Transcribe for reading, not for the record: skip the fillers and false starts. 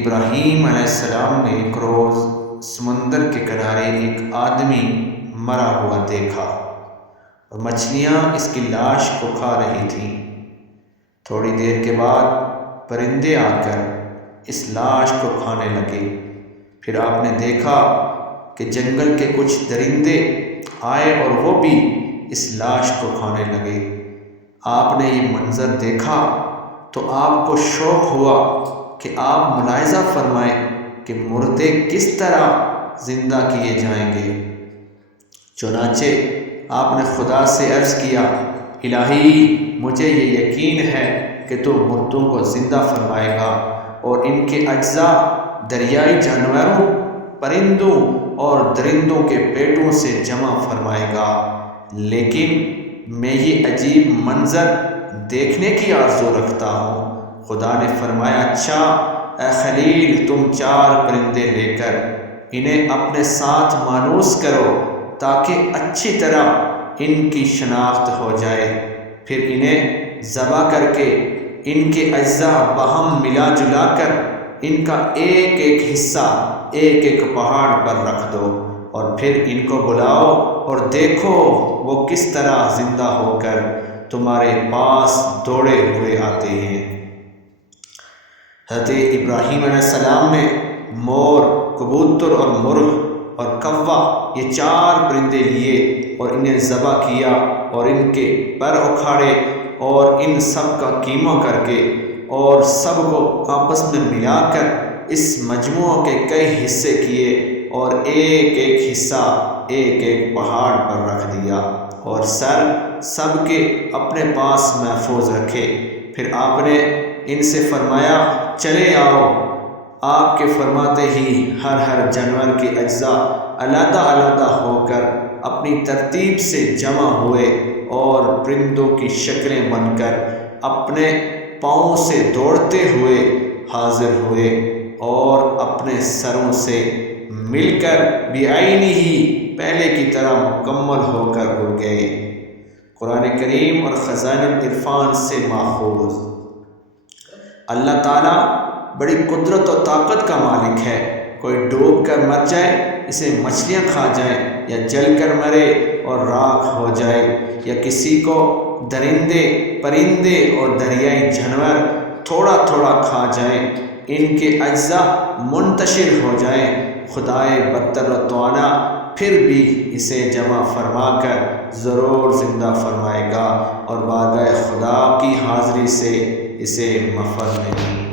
ابراہیم علیہ السلام نے ایک روز سمندر کے کنارے ایک آدمی مرا ہوا دیکھا اور مچھلیاں اس کی لاش کو کھا رہی تھیں۔ تھوڑی دیر کے بعد پرندے آ کر اس لاش کو کھانے لگے۔ پھر آپ نے دیکھا کہ جنگل کے کچھ درندے آئے اور وہ بھی اس لاش کو کھانے لگے۔ آپ نے یہ منظر دیکھا تو آپ کو شوق ہوا کہ آپ ملاحظہ فرمائیں کہ مردے کس طرح زندہ کیے جائیں گے۔ چنانچہ آپ نے خدا سے عرض کیا، الہی مجھے یہ یقین ہے کہ تو مردوں کو زندہ فرمائے گا اور ان کے اجزاء دریائی جانوروں، پرندوں اور درندوں کے پیٹوں سے جمع فرمائے گا، لیکن میں یہ عجیب منظر دیکھنے کی آرزو رکھتا ہوں۔ خدا نے فرمایا، اچھا اے خلیل، تم 4 پرندے لے کر انہیں اپنے ساتھ مانوس کرو تاکہ اچھی طرح ان کی شناخت ہو جائے، پھر انہیں ذبح کر کے ان کے اجزاء باہم ملا جلا کر ان کا ایک ایک حصہ ایک ایک پہاڑ پر رکھ دو، اور پھر ان کو بلاؤ اور دیکھو وہ کس طرح زندہ ہو کر تمہارے پاس دوڑے ہوئے آتے ہیں۔ حضرت ابراہیم علیہ السلام نے مور، کبوتر اور مرغ اور کوا یہ 4 پرندے لیے اور انہیں ذبح کیا اور ان کے پر اکھاڑے اور ان سب کا کیما کر کے اور سب کو آپس میں ملا کر اس مجموعہ کے کئی حصے کیے اور ایک ایک حصہ ایک ایک پہاڑ پر رکھ دیا اور سر سب کے اپنے پاس محفوظ رکھے۔ پھر آپ نے ان سے فرمایا، چلے آؤ۔ آپ کے فرماتے ہی ہر جانور کے اجزاء علیحدہ علیحدہ ہو کر اپنی ترتیب سے جمع ہوئے اور پرندوں کی شکلیں بن کر اپنے پاؤں سے دوڑتے ہوئے حاضر ہوئے اور اپنے سروں سے مل کر بعینہ پہلے کی طرح مکمل ہو کر اڑ گئے۔ قرآن کریم اور خزائن العرفان سے ماخوذ۔ اللہ تعالیٰ بڑی قدرت و طاقت کا مالک ہے۔ کوئی ڈوب کر مر جائے، اسے مچھلیاں کھا جائیں، یا جل کر مرے اور راکھ ہو جائے، یا کسی کو درندے، پرندے اور دریائی جانور تھوڑا تھوڑا کھا جائیں، ان کے اجزاء منتشر ہو جائیں، خدائے برتر و توانا پھر بھی اسے جمع فرما کر ضرور زندہ فرمائے گا اور بارگاہ خدا کی حاضری سے اسے مفر نہیں۔